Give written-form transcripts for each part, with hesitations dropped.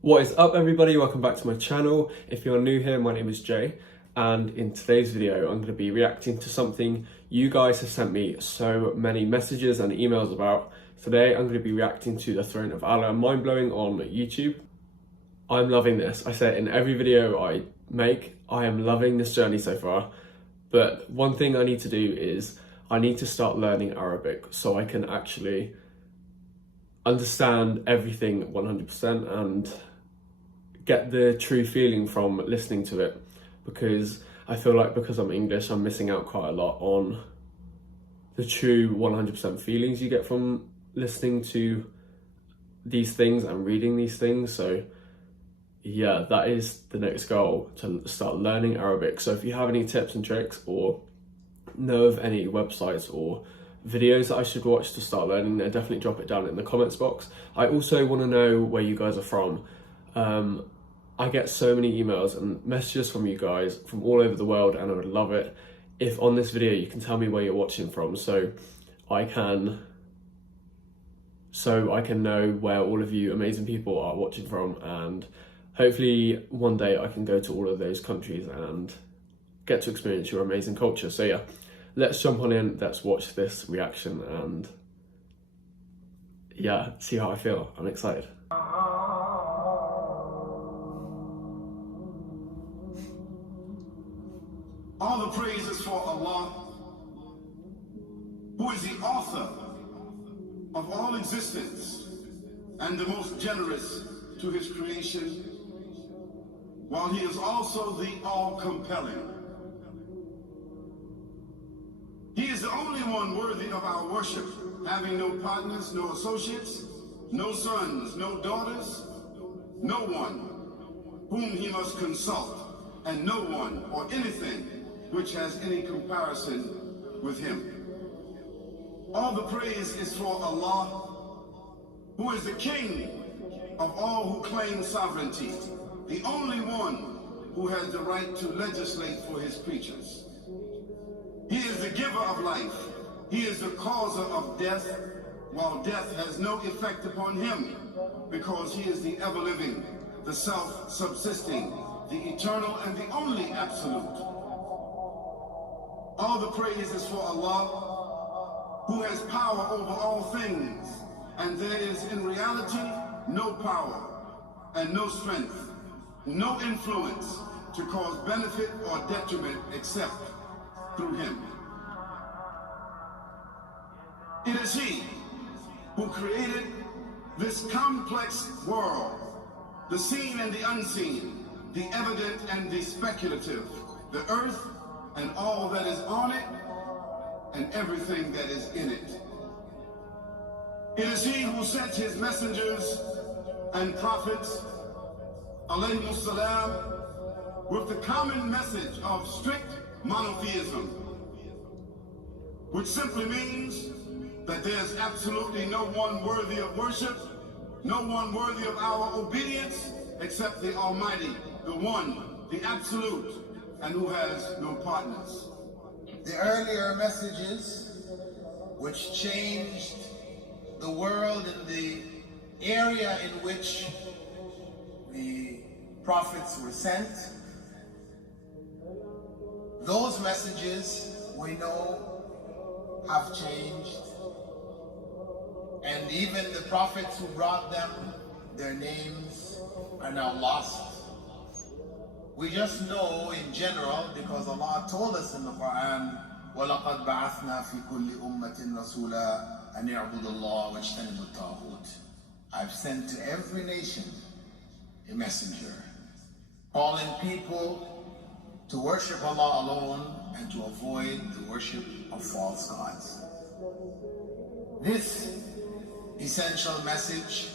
What is up, everybody? Welcome back to my channel. If you're new here, my name is Jay, and in today's video I'm going to be reacting to something you guys have sent me so many messages and emails about. Today I'm going to be reacting to The Throne of Allah, mind-blowing on YouTube. I'm loving this. I say it in every video I make. I am loving this journey so far, but one thing I need to do is I need to start learning Arabic so I can actually understand everything 100% and get the true feeling from listening to it, because I feel like because I'm English I'm missing out quite a lot on the true 100% feelings you get from listening to these things and reading these things. So yeah, that is the next goal, to start learning Arabic. So if you have any tips and tricks or know of any websites or videos that I should watch to start learning, then definitely drop it down in the comments box. I also want to know where you guys are from. I get so many emails and messages from you guys from all over the world, and I would love it if on this video you can tell me where you're watching from, so I can know where all of you amazing people are watching from, and hopefully one day I can go to all of those countries and get to experience your amazing culture. So yeah, let's jump on in, let's watch this reaction and yeah, see how I feel. I'm excited. All the praise is for Allah, who is the author of all existence and the most generous to his creation, while he is also the all-compelling. He is the only one worthy of our worship, having no partners, no associates, no sons, no daughters, no one whom he must consult, and no one or anything which has any comparison with him. All the praise is for Allah, who is the King of all who claim sovereignty, the only one who has the right to legislate for his creatures. He is the giver of life. He is the causer of death, while death has no effect upon him, because he is the ever-living, the self-subsisting, the eternal and the only absolute. All the praise is for Allah, who has power over all things, and there is in reality no power and no strength, no influence to cause benefit or detriment except through him. It is he who created this complex world, the seen and the unseen, the evident and the speculative, the earth and all that is on it, and everything that is in it. It is he who sent his messengers and prophets, alayhimus salam, with the common message of strict monotheism, which simply means that there's absolutely no one worthy of worship, no one worthy of our obedience, except the Almighty, the One, the Absolute, and who has no partners. The earlier messages, which changed the world in the area in which the prophets were sent, those messages we know have changed, and even the prophets who brought them, their names are now lost. We just know in general, because Allah told us in the Quran, وَلَقَدْ بَعَثْنَا فِي كُلِّ أُمَّةٍ رَسُولًا أَنْ يَعْبُدُ اللَّهَ وَاجْتَنِبُوا الطَّاغُوتَ. I've sent to every nation a messenger, calling people to worship Allah alone and to avoid the worship of false gods. This essential message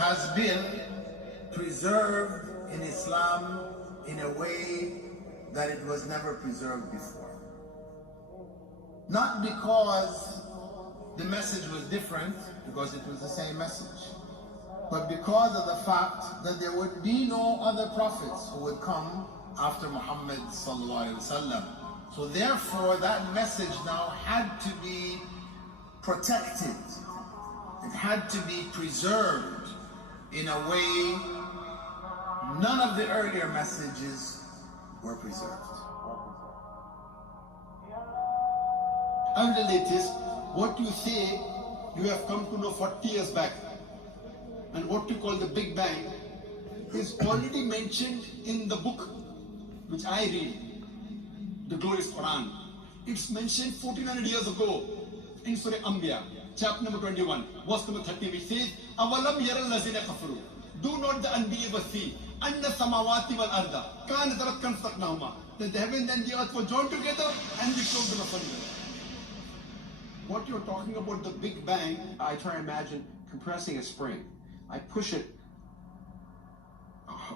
has been preserved in Islam in a way that it was never preserved before. Not because the message was different, because it was the same message, but because of the fact that there would be no other prophets who would come after Muhammad sallallahu alaihi wasallam. So therefore that message now had to be protected. It had to be preserved in a way None of the earlier messages were preserved. And the latest, what you say you have come to know 40 years back, and what you call the Big Bang is already mentioned in the book which I read, the glorious Quran. It's mentioned 1400 years ago in Surah Anbiya, chapter number 21, verse number 30, which says, "Awalam yaral lazina kafaru." Do not the unbelievers see, "Anna samawati wal arda kanat ratkan fastaqnahuma," that the heaven and the earth were joined together and we showed them asunder. What you're talking about, the Big Bang, I try to imagine compressing a spring. I push it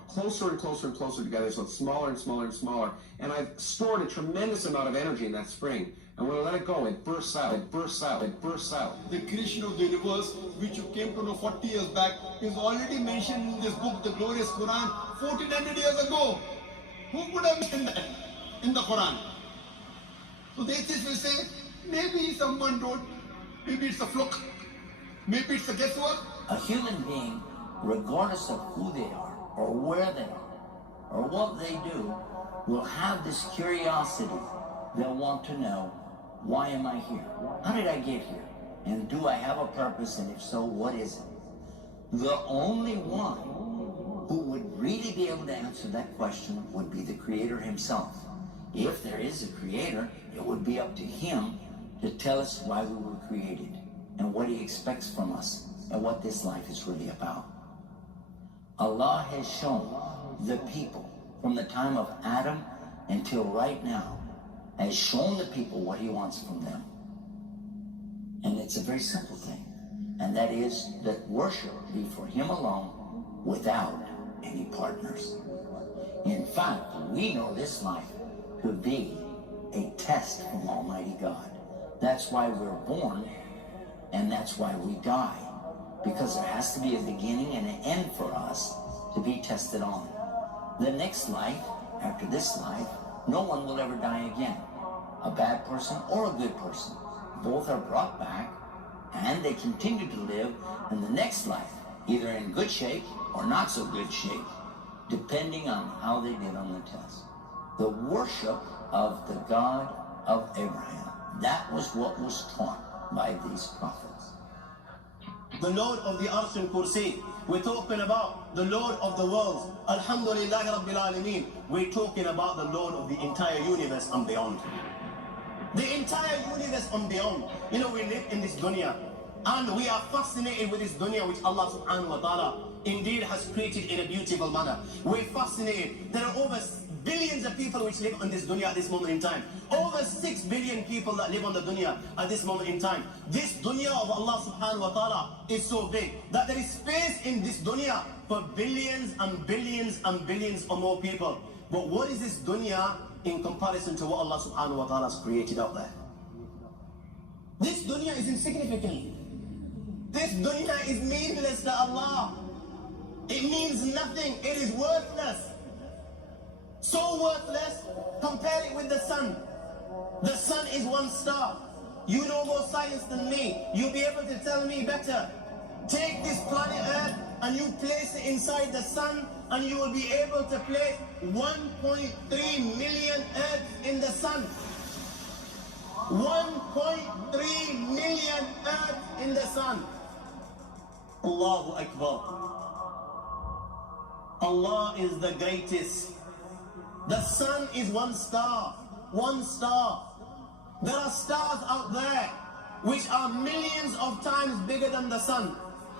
closer and closer and closer together, so it's smaller and smaller and smaller, and I've stored a tremendous amount of energy in that spring, and when I let it go, it bursts out, it bursts out, it bursts out. the creation of the universe, which you came to know 40 years back, is already mentioned in this book, the glorious Quran, 1400 years ago. Who could have mentioned that in the Quran? So they just will say, maybe someone wrote, maybe it's a fluke, maybe it's a guesswork. A human being, regardless of who they are, or where they are, or what they do, will have this curiosity. They'll want to know, why am I here? How did I get here? And do I have a purpose? And if so, what is it? The only one who would really be able to answer that question would be the Creator himself. If there is a Creator, it would be up to him to tell us why we were created and what he expects from us and what this life is really about. Allah has shown the people from the time of Adam until right now, has shown the people what he wants from them. And it's a very simple thing, and that is that worship be for him alone without any partners. In fact, we know this life to be a test from Almighty God. That's why we're born, and that's why we die. Because there has to be a beginning and an end for us to be tested on. The next life, after this life, no one will ever die again. A bad person or a good person. Both are brought back, and they continue to live in the next life, either in good shape or not so good shape, depending on how they did on the test. The worship of the God of Abraham. That was what was taught by these prophets. The Lord of the Arsh and Kursi. We're talking about the Lord of the worlds. Alhamdulillah Rabbil Alameen. We're talking about the Lord of the entire universe and beyond. The entire universe and beyond. You know, we live in this dunya, and we are fascinated with this dunya which Allah subhanahu wa ta'ala indeed has created in a beautiful manner. We're fascinated. There are over billions of people which live on this dunya at this moment in time. Over 6 billion people that live on the dunya at this moment in time. This dunya of Allah subhanahu wa ta'ala is so big that there is space in this dunya for billions and billions and billions or more people. But what is this dunya in comparison to what Allah subhanahu wa ta'ala has created out there? This dunya is insignificant. This dunya is meaningless to Allah. It means nothing. It is worthless. So worthless, compare it with the sun. The sun is one star. You know more science than me. You'll be able to tell me better. Take this planet Earth and you place it inside the sun, and you will be able to place 1.3 million Earths in the sun. 1.3 million Earths in the sun. Allahu Akbar. Allah is the greatest. The sun is one star. One star. There are stars out there which are millions of times bigger than the sun.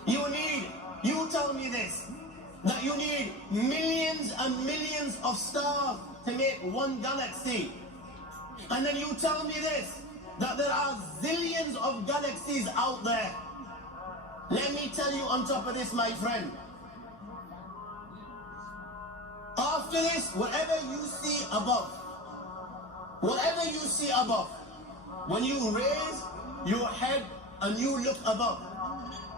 You tell me this, that you need millions and millions of stars to make one galaxy. And then you tell me this, that there are zillions of galaxies out there. Let me tell you on top of this, my friend. After this, whatever you see above, when you raise your head and you look above,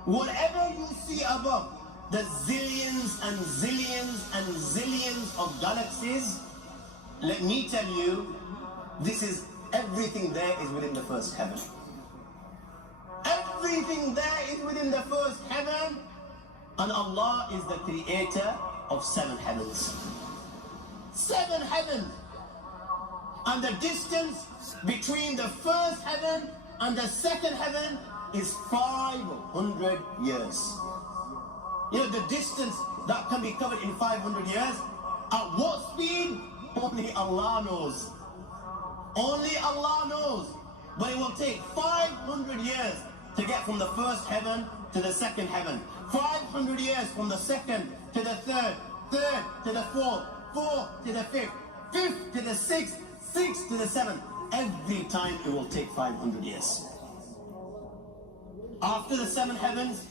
whatever you see above, the zillions and zillions and zillions of galaxies, let me tell you, this is everything there is within the first heaven. Everything there is within the first heaven, And Allah is the creator of 7 heavens. 7 heavens! And the distance between the first heaven and the second heaven is 500 years. You know, the distance that can be covered in 500 years, at what speed? Only Allah knows. Only Allah knows. But it will take 500 years to get from the first heaven to the second heaven. 500 years from the second to the third, third to the fourth, fourth to the fifth, fifth to the sixth, sixth to the seventh. Every time it will take 500 years. After the 7 heavens,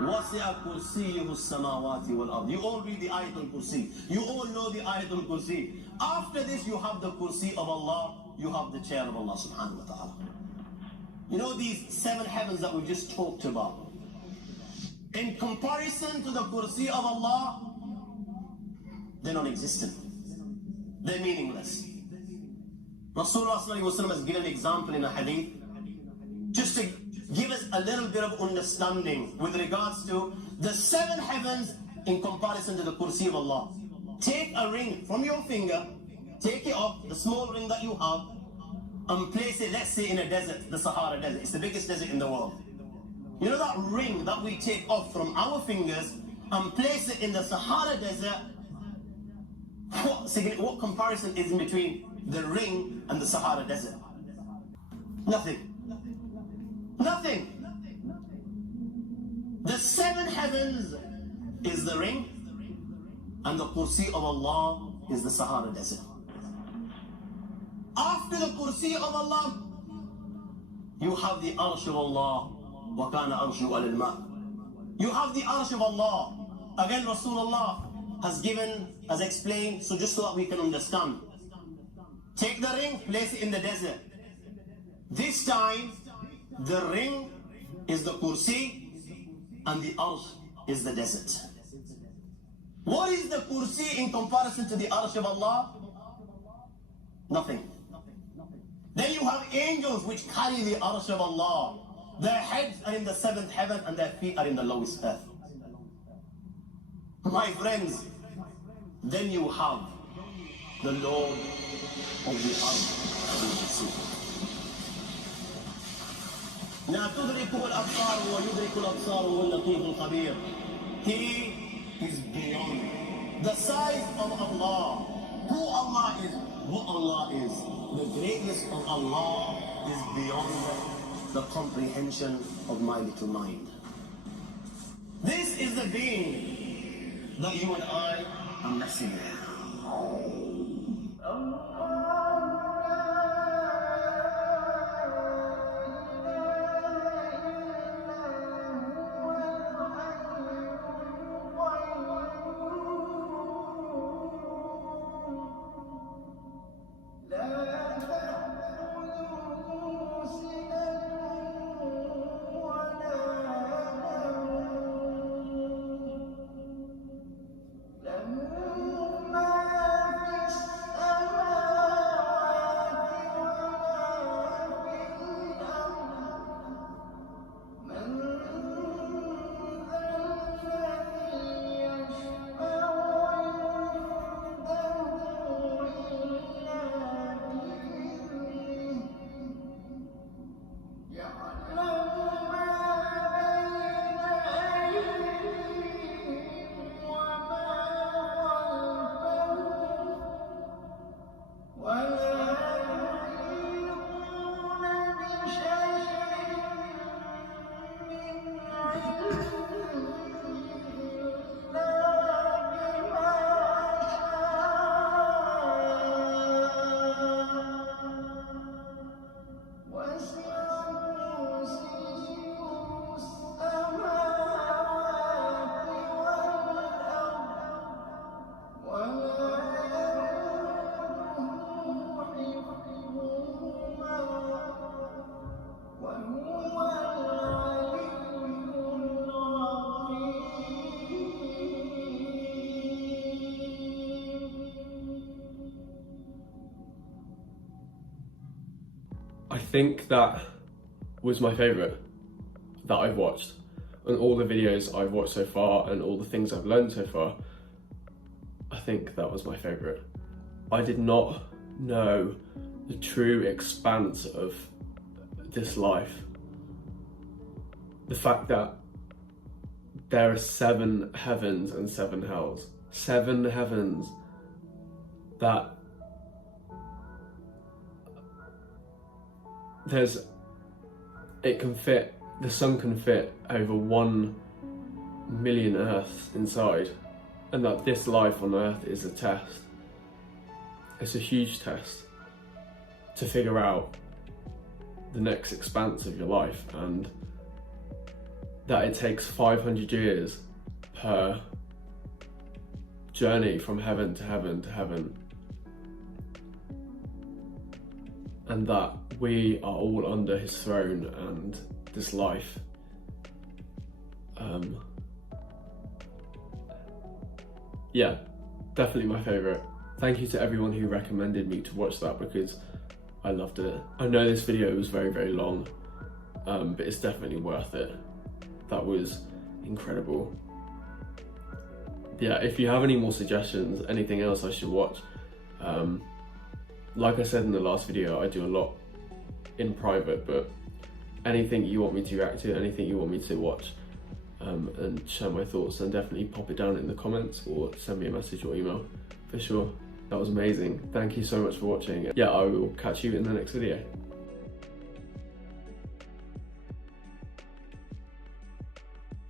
وَسِعَ كُرْسِيُّهُ السَّمَاوَاتِ وَالْأَرْضِ. You all read the Ayat al-Kursi. You all know the Ayat al-Kursi. After this, you have the Kursi of Allah. You have the chair of Allah subhanahu wa ta'ala. You know these 7 heavens that we just talked about? In comparison to the Kursi of Allah, they're non-existent. They're meaningless. Rasulullah has given an example in a hadith just to give us a little bit of understanding with regards to the 7 heavens in comparison to the Kursi of Allah. Take a ring from your finger, take it off, the small ring that you have, and place it, let's say, in a desert, the Sahara Desert. It's the biggest desert in the world. You know that ring that we take off from our fingers and place it in the Sahara Desert? What comparison is in between the ring and the Sahara Desert? Nothing. Nothing. The 7 heavens is the ring, and the Kursi of Allah is the Sahara Desert. After the Kursi of Allah, you have the Arsh of Allah. وَكَانَ أَرْشُهُ عَلَى الْمَاءِ. You have the Arsh of Allah. Again, Rasulullah has explained, so just so that we can understand. Take the ring, place it in the desert. This time, the ring is the Kursi and the Arsh is the desert. What is the Kursi in comparison to the Arsh of Allah? Nothing. Then you have angels which carry the Arsh of Allah. Their heads are in the 7th heaven and their feet are in the lowest earth. My friends, then you have the Lord of the Arsh and the sea. لا تدركه الأبصار ويدرك الأبصار وهو اللطيف الخبير. He is beyond the size of Allah. Who Allah is, what Allah is. The greatness of Allah is beyond the comprehension of my little mind. This is the being that you and I are messing with. think that was my favourite that I've watched. And all the videos I've watched so far and all the things I've learned so far, I think that was my favourite. I did not know the true expanse of this life. The fact that there are 7 heavens and 7 hells. 7 heavens that the sun can fit over 1 million Earths inside, and that this life on Earth is a test. It's a huge test to figure out the next expanse of your life, and that it takes 500 years per journey from heaven to heaven to heaven, and that we are all under his throne and this life. Yeah, definitely my favourite. Thank you to everyone who recommended me to watch that, because I loved it. I know this video was very, very long, but it's definitely worth it. That was incredible. Yeah, if you have any more suggestions, anything else I should watch, like I said in the last video, I do a lot in private, but anything you want me to react to, anything you want me to watch and share my thoughts, then definitely pop it down in the comments or send me a message or email for sure. That was amazing. Thank you so much for watching. Yeah, I will catch you in the next video.